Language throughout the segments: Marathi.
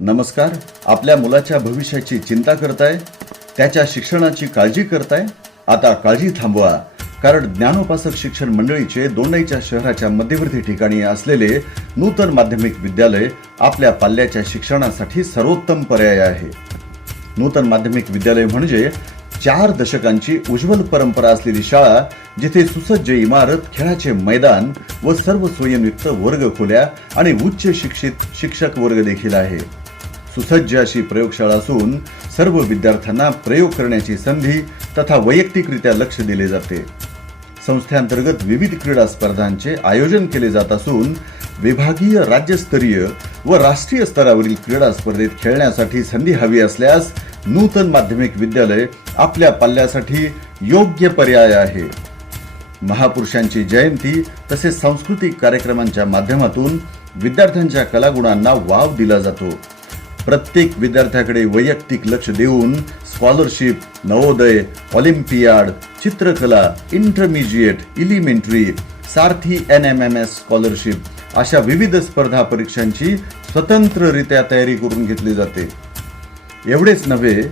नमस्कार. आपल्या मुलाच्या भविष्याची चिंता करताय, त्याच्या शिक्षणाची काळजी करताय? आता काळजी थांबवा, कारण ज्ञानोपासक शिक्षण मंडळीचे दोंडाईच्या शहराच्या मध्यवर्ती ठिकाणी असलेले नूतन माध्यमिक विद्यालय आपल्या पाल्याच्या शिक्षणासाठी सर्वोत्तम पर्याय आहे. नूतन माध्यमिक विद्यालय म्हणजे 4 दशकांची उज्ज्वल परंपरा असलेली शाळा, जिथे सुसज्ज इमारत, खेळाचे मैदान व सर्व स्वयंयुक्त वर्गखोल्या आणि उच्च शिक्षित शिक्षक वर्ग देखील आहे. सुसज्ज अशी प्रयोगशाळा असून सर्व विद्यार्थ्यांना प्रयोग करण्याची संधी तथा वैयक्तिकरित्या लक्ष दिले जाते. संस्थेअंतर्गत विविध क्रीडा स्पर्धांचे आयोजन केले जात असून विभागीय, राज्यस्तरीय व राष्ट्रीय स्तरावरील क्रीडा स्पर्धेत खेळण्यासाठी संधी हवी असल्यास नूतन माध्यमिक विद्यालय आपल्या पाल्यासाठी योग्य पर्याय आहे. महापुरुषांची जयंती तसेच सांस्कृतिक कार्यक्रमांच्या माध्यमातून विद्यार्थ्यांच्या कलागुणांना वाव दिला जातो. प्रत्येक विद्यार्थ्याकडे वैयक्तिक लक्ष देऊन स्कॉलरशिप, नवोदय, ऑलिम्पियाड, चित्रकला, इंटरमिजिएट, एलिमेंटरी, सारथी NMMS स्कॉलरशिप अशा विविध स्पर्धा परीक्षांची स्वतंत्ररित्या तयारी करून घेतली जाते. एवढेच नव्हे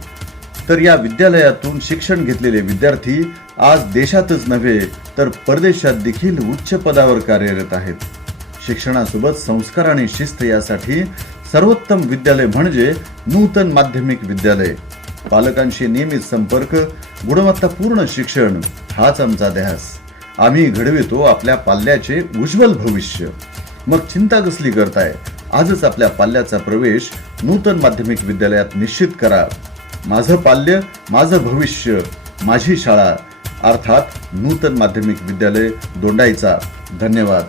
तर या विद्यालयातून शिक्षण घेतलेले विद्यार्थी आज देशातच नव्हे तर परदेशात देखील उच्च पदावर कार्यरत आहेत. शिक्षणासोबत संस्कार आणि शिस्त यासाठी सर्वोत्तम विद्यालय म्हणजे नूतन माध्यमिक विद्यालय. पालकांशी नियमित संपर्क, गुणवत्तापूर्ण शिक्षण हाच आमचा ध्यास. आम्ही घडवितो आपल्या पाल्याचे उज्ज्वल भविष्य. मग चिंता कसली करताय? आजच आपल्या पाल्याचा प्रवेश नूतन माध्यमिक विद्यालयात निश्चित करा. माझं पाल्य, माझं भविष्य, माझी शाळा, अर्थात नूतन माध्यमिक विद्यालय दोंडाईचा. धन्यवाद.